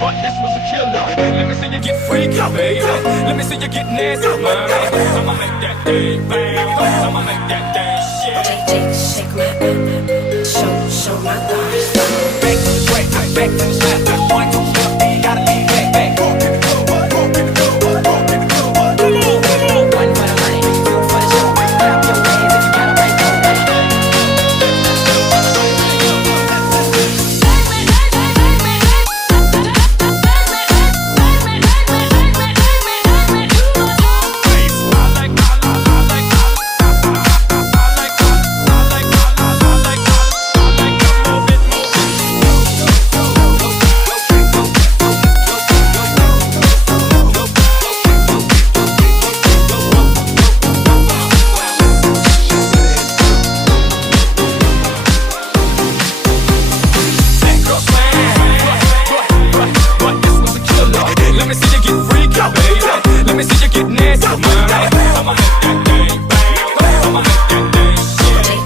But this was a killer. Let me see you get freaky, baby. Let me see you get nasty, mommy. I'ma make that thing bang. I'ma make that thing shake. Shake my, show my thighs. Back to the track, back to the slap.